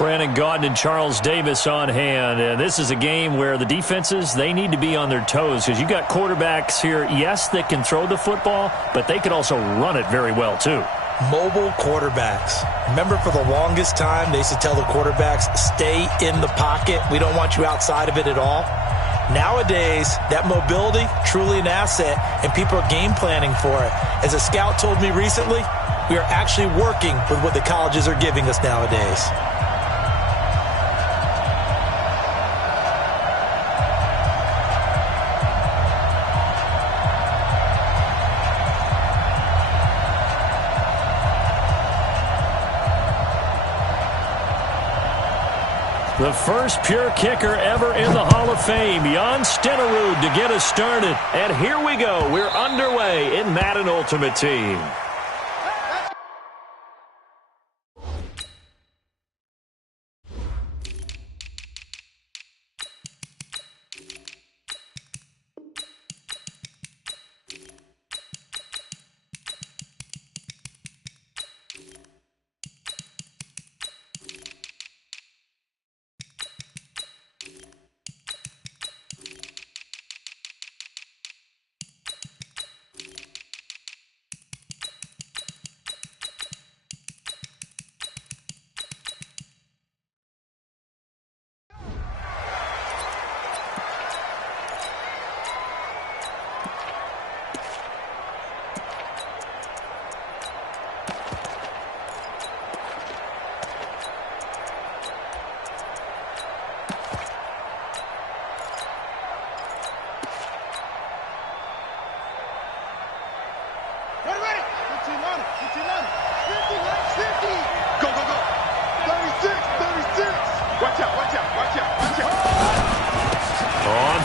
Brandon Gaudin and Charles Davis on hand. And this is a game where the defenses, they need to be on their toes because you got quarterbacks here, yes, that can throw the football, but they can also run it very well too. Mobile quarterbacks. Remember, for the longest time, they used to tell the quarterbacks, stay in the pocket. We don't want you outside of it at all. Nowadays, that mobility, truly an asset, and people are game planning for it. As a scout told me recently, we are actually working with what the colleges are giving us nowadays. The first pure kicker ever in the Hall of Fame, Jan Stenerud, to get us started. And here we go. We're underway in Madden Ultimate Team.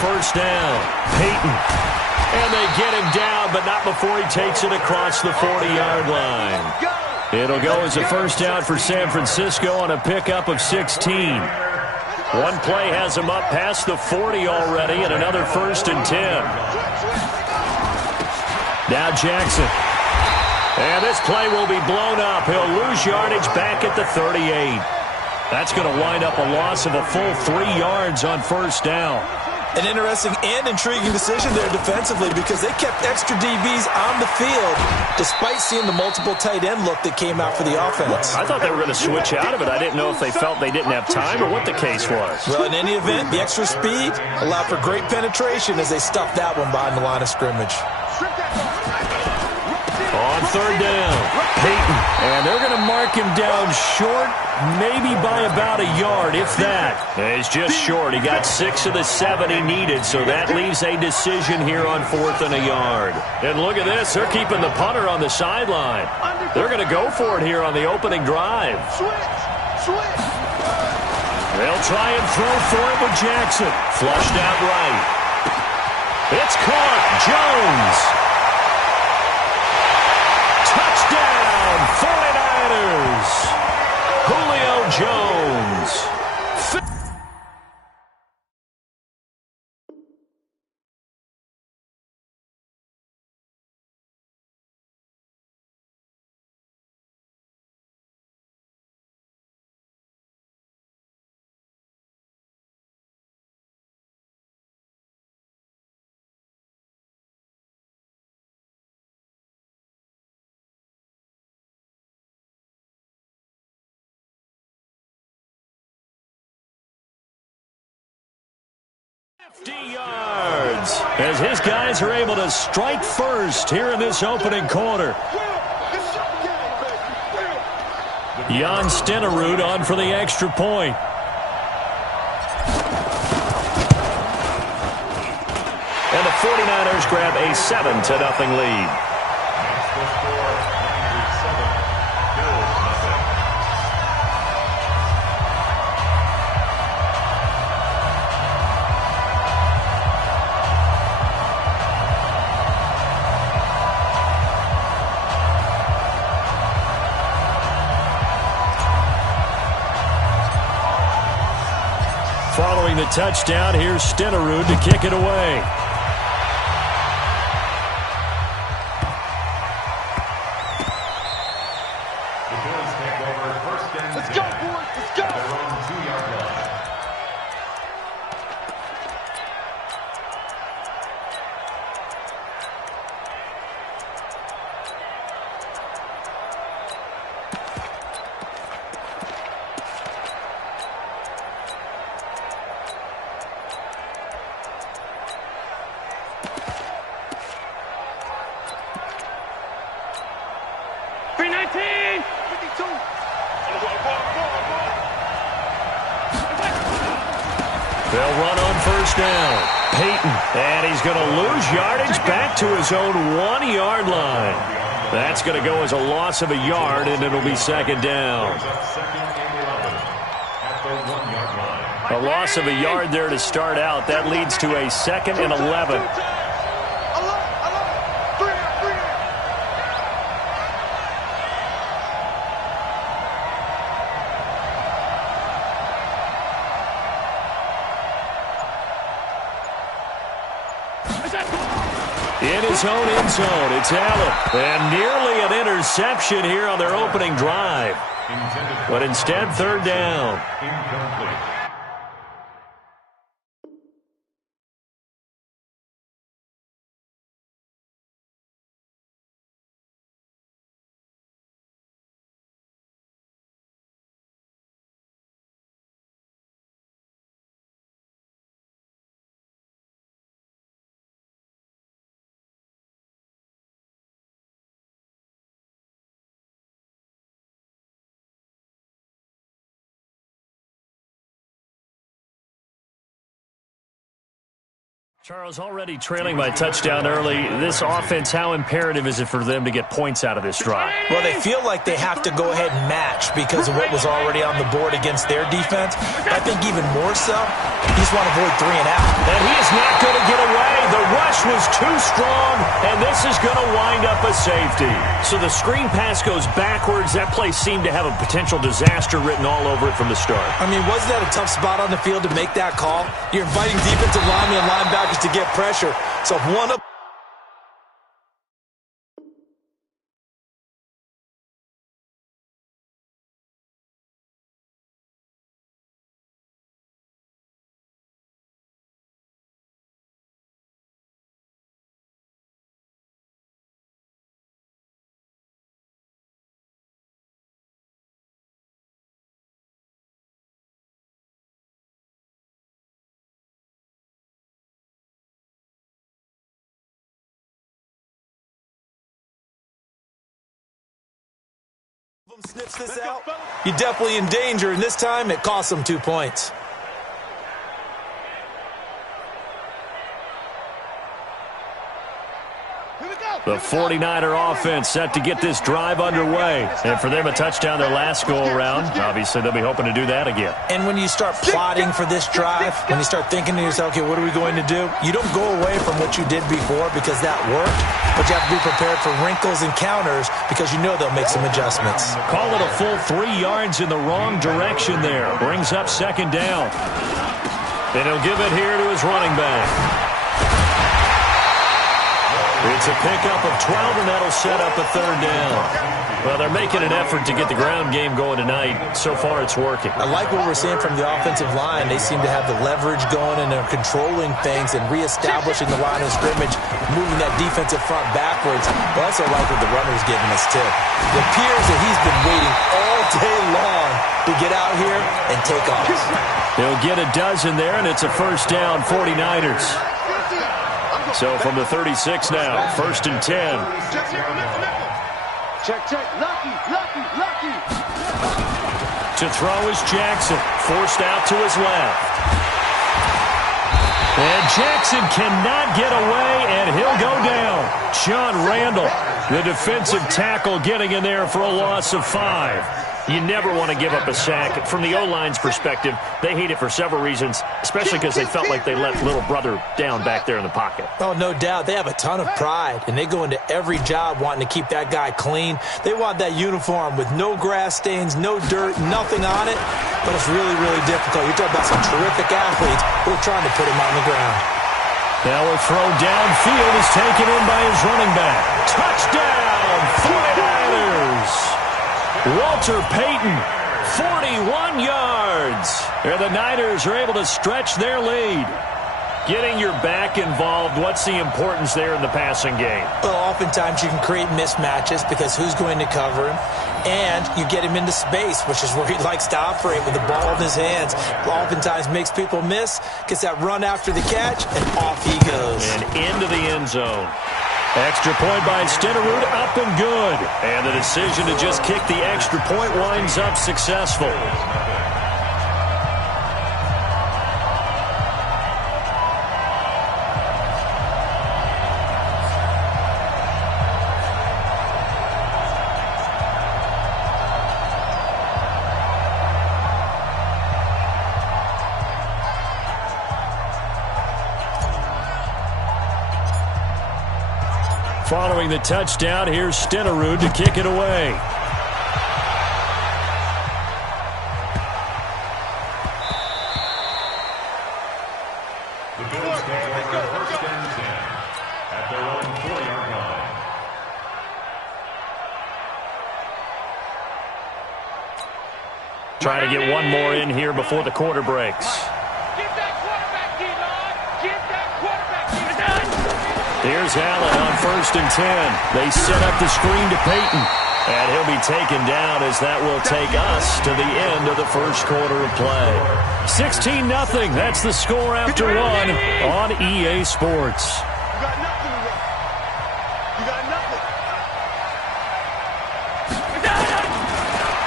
First down, Peyton. And they get him down, but not before he takes it across the 40-yard line. It'll go as a first down for San Francisco on a pickup of 16. One play has him up past the 40 already, and another 1st and 10. Now Jackson. And this play will be blown up. He'll lose yardage back at the 38. That's going to wind up a loss of a full 3 yards on first down. An interesting and intriguing decision there defensively because they kept extra DBs on the field despite seeing the multiple tight end look that came out for the offense. I thought they were going to switch out of it. I didn't know if they felt they didn't have time or what the case was. Well, in any event, the extra speed allowed for great penetration as they stuffed that one behind the line of scrimmage. On third down, Peyton. And they're going to mark him down short, maybe by about a yard, if that. He's just short. He got 6 of the 7 he needed, so that leaves a decision here on 4th and a yard. And look at this. They're keeping the punter on the sideline. They're going to go for it here on the opening drive. They'll try and throw for it with Jackson. Flushed out right. It's caught. Jones. Touchdown, 49ers. Julio Jones. Yards as his guys are able to strike first here in this opening quarter. Jan Stenerud on for the extra point. And the 49ers grab a 7-0 lead. Following the touchdown, here's Stenerud to kick it away. The Bills take over first and 10. Let's go, boys. Let's go. They'll run on first down. Peyton, and he's going to lose yardage back to his own 1-yard line. That's going to go as a loss of a yard, and it'll be second down. A loss of a yard there to start out. That leads to a 2nd and 11. In his own end zone, it's Allen. And nearly an interception here on their opening drive. But instead, 3rd down. Charles, already trailing by touchdown early. This offense, how imperative is it for them to get points out of this drive? Well, they feel like they have to go ahead and match because of what was already on the board against their defense. I think even more so, you just want to avoid 3 and out. And he is not going to get away. The rush was too strong, and this is going to wind up a safety. So the screen pass goes backwards. That play seemed to have a potential disaster written all over it from the start. I mean, wasn't that a tough spot on the field to make that call? You're inviting defensive linemen and linebackers to get pressure. So if one of them sniffs this out, you're definitely in danger, and this time it costs them 2 points. The 49er offense set to get this drive underway. And for them, a touchdown their last go-around. Obviously, they'll be hoping to do that again. And when you start plotting for this drive, when you start thinking to yourself, okay, what are we going to do? You don't go away from what you did before because that worked, but you have to be prepared for wrinkles and counters because you know they'll make some adjustments. Call it a full 3 yards in the wrong direction there. Brings up second down. And he'll give it here to his running back. It's a pickup of 12, and that'll set up a 3rd down. Well, they're making an effort to get the ground game going tonight. So far, it's working. I like what we're seeing from the offensive line. They seem to have the leverage going, and they're controlling things and reestablishing the line of scrimmage, moving that defensive front backwards. But I also like what the runner's giving us, too. It appears that he's been waiting all day long to get out here and take off. They'll get a dozen there, and it's a first down, 49ers. So from the 36 now, 1st and 10. Check. Lucky. To throw is Jackson, forced out to his left. And Jackson cannot get away, and he'll go down. John Randall, the defensive tackle, getting in there for a loss of 5. You never want to give up a sack. From the O-line's perspective, they hate it for several reasons, especially because they felt like they let little brother down back there in the pocket. Oh, no doubt. They have a ton of pride, and they go into every job wanting to keep that guy clean. They want that uniform with no grass stains, no dirt, nothing on it, but it's really, really difficult. You're talking about some terrific athletes who are trying to put him on the ground. Now a throw downfield is taken in by his running back. Touchdown, 49ers! Walter Payton, 41 yards. And the Niners are able to stretch their lead. Getting your back involved, what's the importance there in the passing game? Well, oftentimes you can create mismatches because who's going to cover him? And you get him into space, which is where he likes to operate with the ball in his hands. Oftentimes makes people miss, gets that run after the catch, and off he goes. And into the end zone. Extra point by Stenerud, up and good. And the decision to just kick the extra point winds up successful. Following the touchdown, here's Stenerud to kick it away. The Bills take over first and 10 at their own 4-yard line. Trying to get one more in here before the quarter breaks. Get that quarterback, D-Lon. Get that quarterback, Here's Allen on first and 10. They set up the screen to Peyton. And he'll be taken down as that will take us to the end of the first quarter of play. 16-0. That's the score after one on EA Sports. You got nothing to run. You got nothing.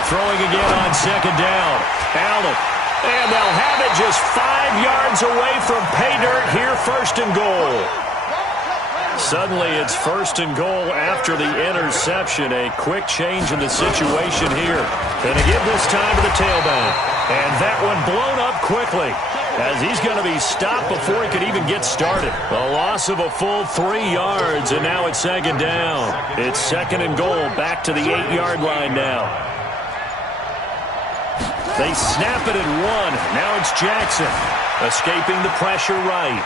Throwing again on second down. Allen. And they'll have it just 5 yards away from pay dirt here, first and goal. Suddenly it's first and goal after the interception. A quick change in the situation here. And again this time to the tailback. And that one blown up quickly as he's going to be stopped before he could even get started. A loss of a full 3 yards, and now it's second down. It's second and goal back to the 8-yard line now. They snap it at one. Now it's Jackson escaping the pressure right.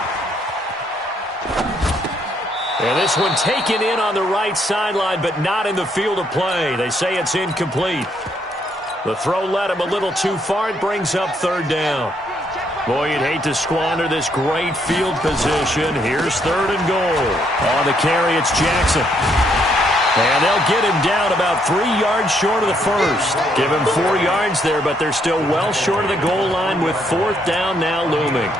And this one taken in on the right sideline, but not in the field of play. They say it's incomplete. The throw led him a little too far. It brings up third down. Boy, you'd hate to squander this great field position. Here's third and goal. On the carry, it's Jackson. And they'll get him down about 3 yards short of the first. Give him 4 yards there, but they're still well short of the goal line with fourth down now looming.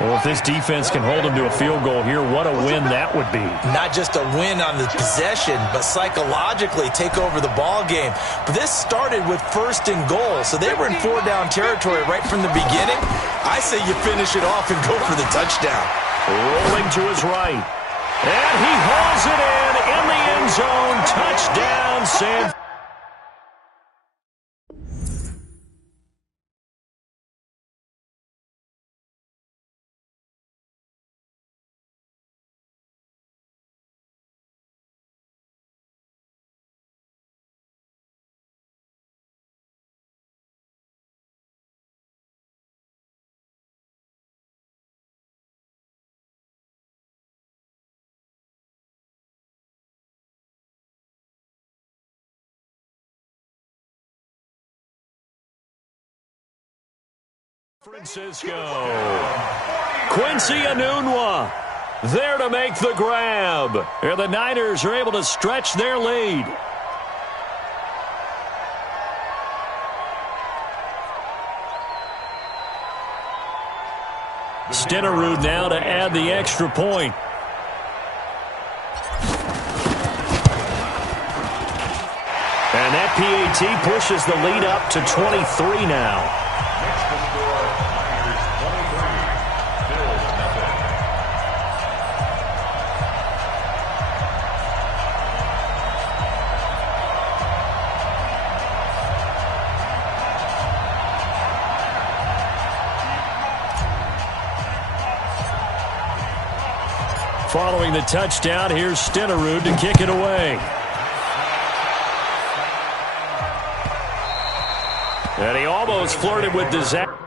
Well, if this defense can hold them to a field goal here, what a win that would be. Not just a win on the possession, but psychologically take over the ball game. But this started with first and goal, so they were in 4-down territory right from the beginning. I say you finish it off and go for the touchdown. Rolling to his right. And he hauls it in the end zone. Touchdown, San. Francisco. Quincy Enunwa there to make the grab. And the Niners are able to stretch their lead. Stenerud now to add the extra point. And that PAT pushes the lead up to 23 now. Following the touchdown, here's Stenerud to kick it away. And he almost flirted with disaster.